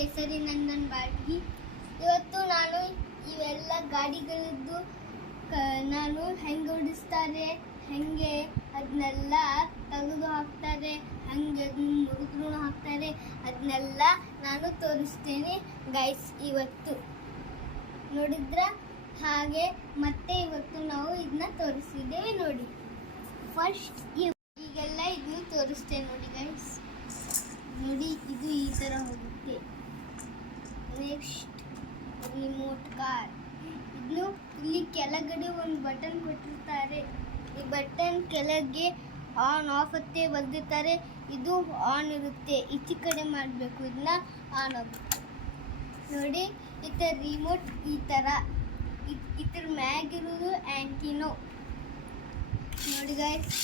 ಕೇಸರಿ ನಂದನ್ ಬಾಡ್ಗಿ. ಇವತ್ತು ನಾನು ಇವೆಲ್ಲ ಗಾಡಿಗಳದ್ದು ನಾನು ಹೆಂಗೆ ಓಡಿಸ್ತಾರೆ, ಹೆಂಗೆ ಅದನ್ನೆಲ್ಲ ತೆಗೆದು ಹಾಕ್ತಾರೆ, ಹೆಂಗೆ ಅದನ್ನ ಮುರಿದ್ರೂ ಹಾಕ್ತಾರೆ, ಅದನ್ನೆಲ್ಲ ನಾನು ತೋರಿಸ್ತೇನೆ ಗೈಸ್ ಇವತ್ತು. ನೋಡಿದ್ರ ಹಾಗೆ ಮತ್ತೆ ಇವತ್ತು ನಾವು ಇದನ್ನ ತೋರಿಸಿದ್ದೇವೆ ನೋಡಿ. ಫಸ್ಟ್ ಈಗೆಲ್ಲ ಇದನ್ನು ತೋರಿಸ್ತೇನೆ ನೋಡಿ ಗೈಸ್. ನೋಡಿ ಇದು ಈ ಥರ ಹೋಗುತ್ತೆ. Next remote car. ಇದು ಇಲ್ಲಿ ಕೆಳಗಡೆ ಒಂದು ಬಟನ್ ಕೊಟ್ಟಿರ್ತಾರೆ. ಈ ಬಟನ್ ಕೆಳಗೆ ಆನ್ ಆಫ್ ಅಂತ ಬರೆದಿರ್ತಾರೆ. ಇದು ಆನ್ ಇರುತ್ತೆ, ಈಚೆ ಕಡೆ ಮಾಡಬೇಕು, ಇದನ್ನ ಆನ್ ಆಗುತ್ತೆ ನೋಡಿ. ಈ ಥರ ರಿಮೋಟ್ ಈ ಥರ ಇದ್ರ ಮ್ಯಾಗಿರೋದು ಆ್ಯಂಟಿನೋ ನೋಡಿ ಗೈಸ್.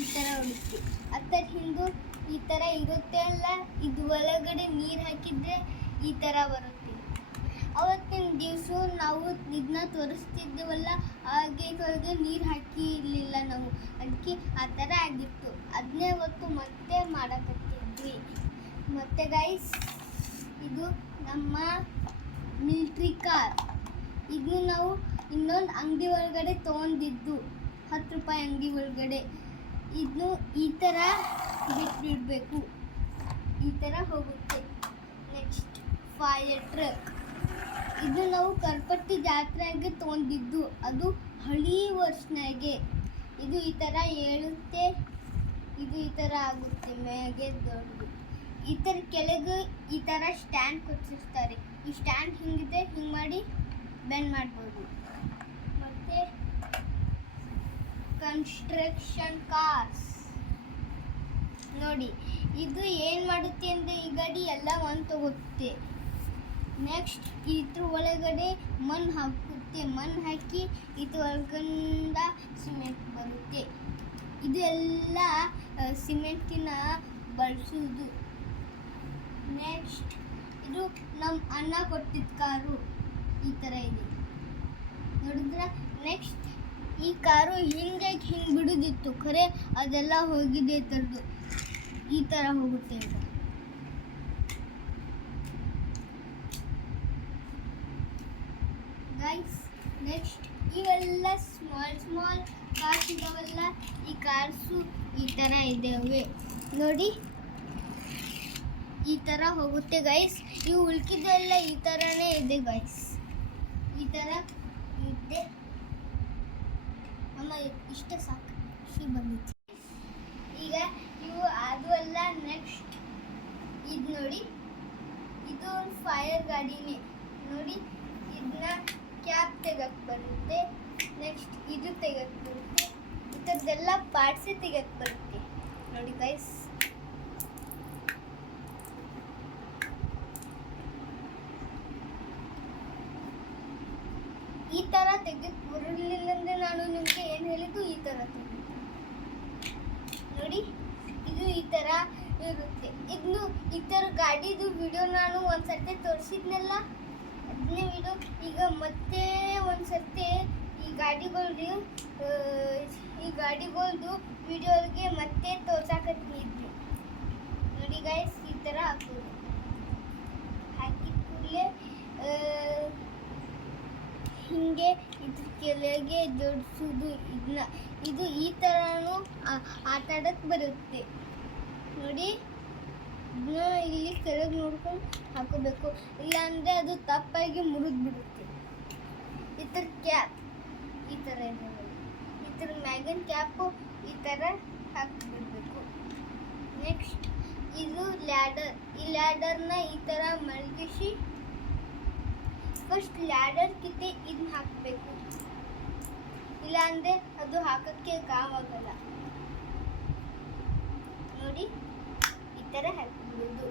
ಈ ಥರ ಹೊಡುತ್ತೆ. ಅದರ ಹಿಂದೆ ಈ ಥರ ಇರುತ್ತೆ ಅಲ್ಲ, ಇದು ಒಳಗಡೆ ನೀರು ಹಾಕಿದರೆ ಈ ಥರ ಬರುತ್ತೆ. ಅವತ್ತಿನ ದಿವಸ ನಾವು ಇದನ್ನ ತೋರಿಸ್ತಿದ್ದೇವಲ್ಲ, ಹಾಗೆ ಕೆಳಗೆ ನೀರು ಹಾಕಿರಲಿಲ್ಲ ನಾವು, ಅದಕ್ಕೆ ಆ ಥರ ಆಗಿತ್ತು. ಅದನ್ನೇ ಹೊತ್ತು ಮತ್ತೆ ಮಾಡಕತ್ತಿದ್ವಿ. ಮತ್ತು ಗೈಸ್ ಇದು ನಮ್ಮ ಮಿಲ್ಟ್ರಿ ಕಾರ್. ಇದು ನಾವು ಇನ್ನೊಂದು ಅಂಗಡಿ ಒಳಗಡೆ ತೊಗೊಂಡಿದ್ದು, 10 ರೂಪಾಯಿ ಅಂಗಡಿ ಒಳಗಡೆ. ಇದು ಈ ಥರ ಬಿಟ್ಬಿಡಬೇಕು, ಈ ಥರ ಹೋಗುತ್ತೆ. Next fire truck. ಇದು ನಾವು ಕರ್ಪಟ್ಟಿ ಜಾತ್ರೆಗೆ ತೊಗೊಂಡಿದ್ದು, ಅದು ಹಳಿ ವರ್ಷನಾಗೆ. ಇದು ಈ ಥರ ಏಳುತ್ತೆ, ಇದು ಈ ಥರ ಆಗುತ್ತೆ ಮ್ಯಾಗೆ ದೊಡ್ಡದು. ಈ ಥರ ಕೆಳಗೆ ಈ ಥರ ಸ್ಟ್ಯಾಂಡ್ ಕೊಟ್ಟಿರ್ತಾರೆ. ಈ ಸ್ಟ್ಯಾಂಡ್ ಹಿಂಗಿದೆ, ಹಿಂಗೆ ಮಾಡಿ ಬೆಂಡ್ ಮಾಡ್ಬೋದು. ಮತ್ತು ಕನ್ಸ್ಟ್ರಕ್ಷನ್ ಕಾರ್ಸ್ ನೋಡಿ. ಇದು ಏನು ಮಾಡುತ್ತೆ ಅಂದರೆ ಈ ಗಾಡಿ ಎಲ್ಲ ಒಂದು ತಗೋತ್ತೆ. ನೆಕ್ಸ್ಟ್ ಇದ್ರ ಒಳಗಡೆ ಮಣ್ಣು ಹಾಕುತ್ತೆ, ಮಣ್ಣು ಹಾಕಿ ಇದ್ರ ಒಳಗಂದ ಸಿಮೆಂಟ್ ಬರುತ್ತೆ. ಇದು ಎಲ್ಲ ಸಿಮೆಂಟಿನ ಬಳಸೋದು. ನೆಕ್ಸ್ಟ್ ಇದು ನಮ್ಮ ಅಣ್ಣ ಕೊಟ್ಟಿದ್ದ ಕಾರು, ಈ ಥರ ಇದೆ ನೋಡಿದ್ರ. ನೆಕ್ಸ್ಟ್ ಈ ಕಾರು ಹಿಂಗೆ ಬಿಡೋದಿತ್ತು, ಖರೆ ಅದೆಲ್ಲ ಹೋಗಿದೆ ಥರದ್ದು. ಈ ಥರ ಹೋಗುತ್ತೆ ಈಗ. ಗೈಸ್ ನೆಕ್ಸ್ಟ್ ಇವೆಲ್ಲ ಸ್ಮಾಲ್ ಕಾರ್ಸ್ ಇದಾವಲ್ಲ, ಈ ಕಾರ್ಸು ಈ ಥರ ಇದ್ದಾವೆ ನೋಡಿ. ಈ ಥರ ಹೋಗುತ್ತೆ ಗೈಸ್. ಇವು ಉಳ್ಕಿದ್ದೆಲ್ಲ ಈ ಥರನೇ ಇದೆ ಗೈಸ್, ಈ ಥರ ಇದೆ. ಅಮ್ಮ ಇಷ್ಟ ಸಾಕು, ಖುಷಿ ಬಂದಿತ್ತು. ಈಗ ಇವು ಅದು ಅಲ್ಲ. ನೆಕ್ಸ್ಟ್ ಇದು ನೋಡಿ, ಇದು ಒಂದು ಫೈರ್ ಗಾಡಿನೇ ನೋಡಿ. ಇದನ್ನ ಕ್ಯಾಪ್ ತೆಗಕ್ಕೆ ಬರುತ್ತೆ. ನೆಕ್ಸ್ಟ್ ಇದು ತೆಗಕ್ಕೆ ಬರುತ್ತೆ. ಈ ಥರದ್ದೆಲ್ಲ ಪಾರ್ಟ್ಸೇ ತೆಗಕ್ಕೆ ಬರುತ್ತೆ ನೋಡಿ ಗೈಸ್. ಈ ಥರ ತೆಗೆದು ಬರಲಿಲ್ಲ ಅಂದರೆ ನಾನು ನಿಮಗೆ ಏನು ಹೇಳಿದ್ದು, ಈ ಥರ ತೆಗೆದು ನೋಡಿ. ಇದು ಈ ಥರ ಇರುತ್ತೆ. ಇದನ್ನು ಈ ಥರ ಗಾಡಿದು ವಿಡಿಯೋ ನಾನು ಒಂದು ಸರ್ತಿ ತೋರಿಸಿದ್ನಲ್ಲ, ಅದನ್ನೇ ವಿಡಿಯೋ ಈಗ ಮತ್ತೆ ಒಂದು ಸರ್ತಿ ಈ ಗಾಡಿಗಳ್ದು ವಿಡಿಯೋಗೆ ಮತ್ತೆ ತೋರ್ಸಾಕತ್ತಿದ್ವಿ ನೋಡಿ ಗೈಸ್. ಈ ಥರ ಹಾಕೋದು, ಹಾಕಿದ ಕೂಡಲೇ ಹಿಂಗೆ ಇದ್ರ ಕೆಳಗೆ ಜೋಡಿಸೋದು. ಇದು ಈ ಥರನೂ ಆಟ ಆಡಕ್ಕೆ ಬರುತ್ತೆ ನೋಡಿ. ಇದನ್ನ ಇಲ್ಲಿ ಕೆಳಗೆ ನೋಡ್ಕೊಂಡು ಹಾಕೋಬೇಕು, ಇಲ್ಲಾಂದರೆ ಅದು ತಪ್ಪಾಗಿ ಮುರಿದು ಬಿಡುತ್ತೆ. ಈ ಥರ ಕ್ಯಾಪ್ ಈ ಥರ ಇದೆ ನೋಡಿ. ಈ ಥರ ಮ್ಯಾಗಿನ ಕ್ಯಾಪು ಈ ಥರ ಹಾಕಿಬಿಡ್ಬೇಕು. ನೆಕ್ಸ್ಟ್ ಇದು ಲ್ಯಾಡರ್. ಈ ಲ್ಯಾಡರ್ನ ಈ ಥರ ಮಲಗಿಸಿ ಫಸ್ಟ್ ಲ್ಯಾಡರ್ ಕಿತ್ತೆ ಇದನ್ನ ಹಾಕಬೇಕು, ಇಲ್ಲಾಂದರೆ ಅದು ಹಾಕೋಕ್ಕೆ ಕಾವಾಗಲ್ಲ ನೋಡಿ. ಈ ಥರ ಹಾಕಿಬಿಡೋದು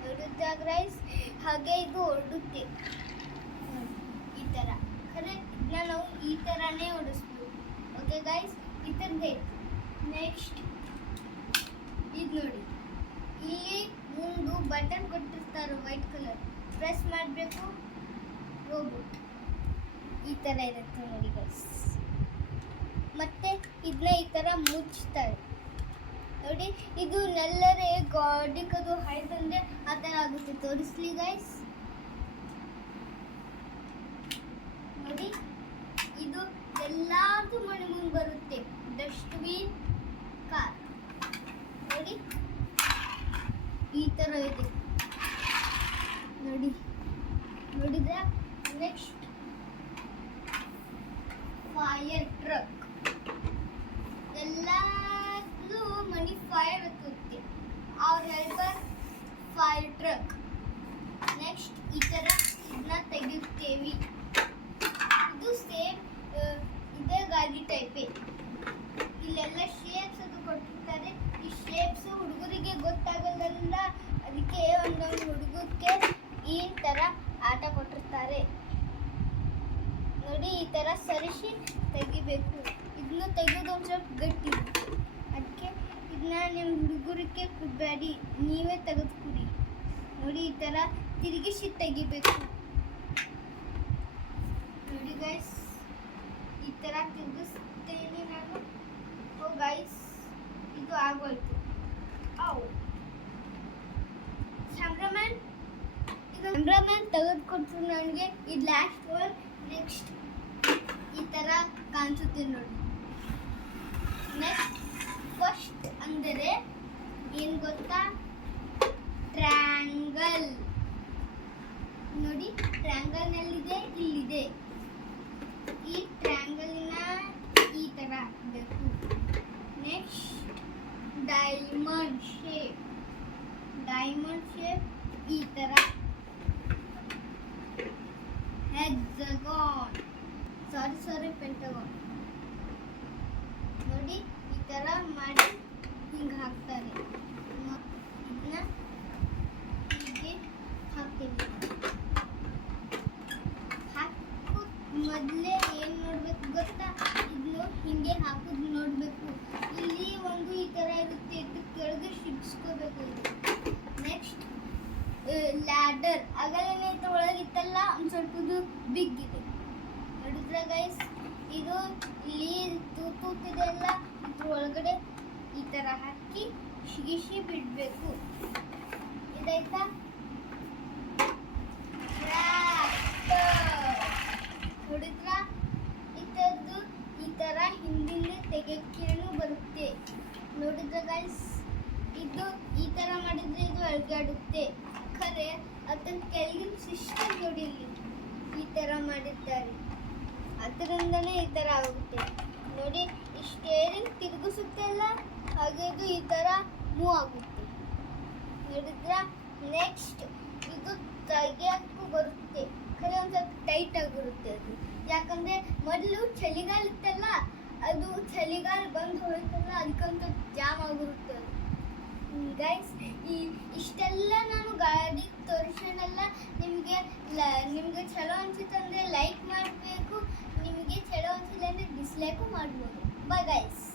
ನೋಡುತ್ತಾ ಗೈಸ್. ಹಾಗೆ ಇದು ಹೊರಡುತ್ತೆ ಈ ಥರ. ಖರೆ ಇದನ್ನ ನಾವು ಈ ಥರನೇ ಓಡಿಸ್ಬೋದು. ಓಕೆ ಗೈಸ್, ಈ ಥರದೇ. ನೆಕ್ಸ್ಟ್ ಇದು ನೋಡಿ, ಇಲ್ಲಿ ಮುಂದೆ ಬಟನ್ ಕೊಟ್ಟಿರ್ತಾರೆ ವೈಟ್ ಕಲರ್, ಪ್ರೆಸ್ ಮಾಡಬೇಕು, ರೋಬೋಟ್ ಈ ಥರ ಇರುತ್ತೆ ನೋಡಿ. ಗೈಸ್ ಮತ್ತೆ ಇದನ್ನ ಈ ಥರ ಮುಚ್ತಾರೆ ನೋಡಿ ಇದು ನೆಲ್ಲರೆ ಗಾಡಿ ಕದು ಹೈ ಬಂದ್ರೆ ಆ ಥರ ಆಗುತ್ತೆ. ತೋರಿಸ್ಲಿ ಗೈಸ್. ನೋಡಿ ಇದು ಎಲ್ಲಾರ್ದು ಮನೆ ಮುಂದೆ ಬರುತ್ತೆ. ಡಸ್ಟ್ಬಿನ್ ಕಾರ್ ನೋಡಿ ಈ ಥರ ಇದೆ ನೋಡಿ. ನೋಡಿದ್ರೆ ನೆಕ್ಸ್ಟ್ ಫೈರ್ ಟ್ರಕ್. ಎಲ್ಲಾರ್ದು ಮನಿ ಫೈರ್ ಹತ್ತುತ್ತೆ. ಅವ್ರ ಹೆಲ್ಪರ್ ಫೈರ್ ಟ್ರಕ್. ನೆಕ್ಸ್ಟ್ ಈ ಥರ ಇದನ್ನ ತೆಗೆಯುತ್ತೇವೆ. ಇದು ಸೇಮ್ ಇದೇ ಗಾಡಿ ಟೈಪೇ. ಇಲ್ಲೆಲ್ಲ ಶೇಪ್ಸ್ ಅದು ಕೊಟ್ಟಿರ್ತಾರೆ. ಈ ಶೇಪ್ಸ್ ಹುಡುಗರಿಗೆ ಗೊತ್ತಾಗಲ್ಲ, ಅದಕ್ಕೆ ಒಂದೊಂದು ಹುಡುಗಕ್ಕೆ ಈ ಥರ ಆಟ ಕೊಟ್ಟಿರ್ತಾರೆ ನೋಡಿ. ಈ ಥರ ಸರಿಸಿ ತೆಗಿಬೇಕು. ಇದನ್ನು ತೆಗೆಯೋದು ಒಂದು ಸ್ವಲ್ಪ ಗಟ್ಟಿ, ಅದಕ್ಕೆ ಇದನ್ನ ನಿಮ್ಮ ಹುಡುಗರಿಗೆ ಕೊಡಬೇಡಿ, ನೀವೇ ತೆಗೆದು ಕುಡಿ ನೋಡಿ. ಈ ಥರ ತಿರುಗಿಸಿ ತೆಗಿಬೇಕು ನೋಡಿ ಗೈಸ್. ಈ ಥರ ತಿರುಗಿಸ್ತೇನೆ ನಾನು. ಓ ಗೈಸ್ ಇದು ಆಗೋಯ್ತು. ಕ್ಯಾಮ್ರಾಮನ್ ತೆಗೆದುಕೊಟ್ರು ನನಗೆ. ಇದು ಲಾಸ್ಟ್ ಒನ್. ನೆಕ್ಸ್ಟ್ ಈ ಥರ ಕಾಣಿಸುತ್ತೆ ನೋಡಿ. ನೆಕ್ಸ್ಟ್ ಫಸ್ಟ್ ಅಂದರೆ ಏನು ಗೊತ್ತಾ? ಟ್ರ್ಯಾಂಗಲ್ ನೋಡಿ. ಟ್ರ್ಯಾಂಗಲ್ನಲ್ಲಿದೆ, ಇಲ್ಲಿದೆ. ಈ ಟ್ರ್ಯಾಂಗಲ್ನ ಈ ಥರ ಬೇಕು. ನೆಕ್ಸ್ಟ್ ಡೈಮಂಡ್ ಶೇಪ್ ಈ ಥರ. ಹೆಕ್ಸಾಗಾನ್ ಸಾರಿ ಪೆಂಟಗಾನ್ ನೋಡಿ. ಈ ಥರ ಮಾಡಿ ಹಿಂಗೆ ಹಾಕ್ತಾರೆ. ಇದನ್ನ ಹೀಗೆ ಹಾಕ್ತೀವಿ. ಮೊದಲೇ ಏನು ನೋಡ್ಬೇಕು ಗೊತ್ತಾ? ಇದನ್ನು ಹಿಂಗೆ ಹಾಕೋದು ನೋಡಬೇಕು. ಇಲ್ಲಿ ಒಂದು ಈ ಥರ ಇರುತ್ತೆ, ಇದು ಕೆಳಗೆ ಸಿಗಿಸ್ಕೋಬೇಕು. Next ladder. ಆಗಲೇ ಒಳಗಿತ್ತಲ್ಲ, ಒಂದು ಸ್ವಲ್ಪ ಇದು ಬಿಗ್ ಇದೆ ನೋಡಿದ್ರೆ ಗೈಸ್. ಇದು ಇಲ್ಲಿ ತೂತಿದೆ ಅಲ್ಲ, ಇದ್ರ ಒಳಗಡೆ ಈ ಥರ ಹಾಕಿ ಸಿಗಿಸಿ ಬಿಡಬೇಕು. ಇದಾಯ್ತಾ? ನೋಡಿದ್ರ ಈ ಥರ ಹಿಂದಿಂದ ತೆಗೆಯಕ್ಕೇನು ಬರುತ್ತೆ ನೋಡಿದ್ರ ಗೈಸ್. ಇದು ಈ ಥರ ಮಾಡಿದ್ರೆ ಇದು ಅಳ್ಗಾಡುತ್ತೆ. ಖರೆ ಅದನ್ನ ಕೆಳಗಿನ ಸಿಸ್ಟಮ್ ನೋಡಿ, ಇಲ್ಲಿ ಈ ಥರ ಮಾಡಿರ್ತಾರೆ, ಅದರಿಂದನೇ ಈ ಥರ ಆಗುತ್ತೆ ನೋಡಿ. ಈ ಸ್ಟೇರಿಂಗ್ ತಿರುಗಿಸುತ್ತೆ ಅಲ್ಲ, ಹಾಗೆ ಇದು ಈ ಥರ ಮೂವ್ ಆಗುತ್ತೆ ನೋಡಿದ್ರ. ನೆಕ್ಸ್ಟ್ ಇದು ತೆಗಿಯಕ್ಕೂ ಬರುತ್ತೆ. ಖರೆ ಒಂದು ಸ್ವಲ್ಪ ಟೈಟ್ ಆಗಿರುತ್ತೆ ಅದು. ಯಾಕಂದರೆ ಮೊದಲು ಚಳಿಗಾಲ ಇತ್ತಲ್ಲ, ಅದು ಚಳಿಗಾಲ ಬಂದು ಹೋಯ್ತಲ್ಲ, ಅದಕ್ಕೊಂದು ಜಾಮ್ ಆಗಿರುತ್ತೆ ಅದು ಗೈಸ್. ಇಷ್ಟೆಲ್ಲ ನಾನು ಗಾಡಿ ತೋರಿಸೋಣಲ್ಲ. ನಿಮಗೆ ಚಲೋ ಅನ್ಸುತ್ತೆ ಅಂದರೆ ಲೈಕ್ ಮಾಡಬೇಕು. ನಿಮಗೆ ಚಲೋ ಅನ್ಸಿಲ್ಲ ಅಂದರೆ ಡಿಸ್ಲೈಕು ಮಾಡ್ಬೋದು. Bye guys.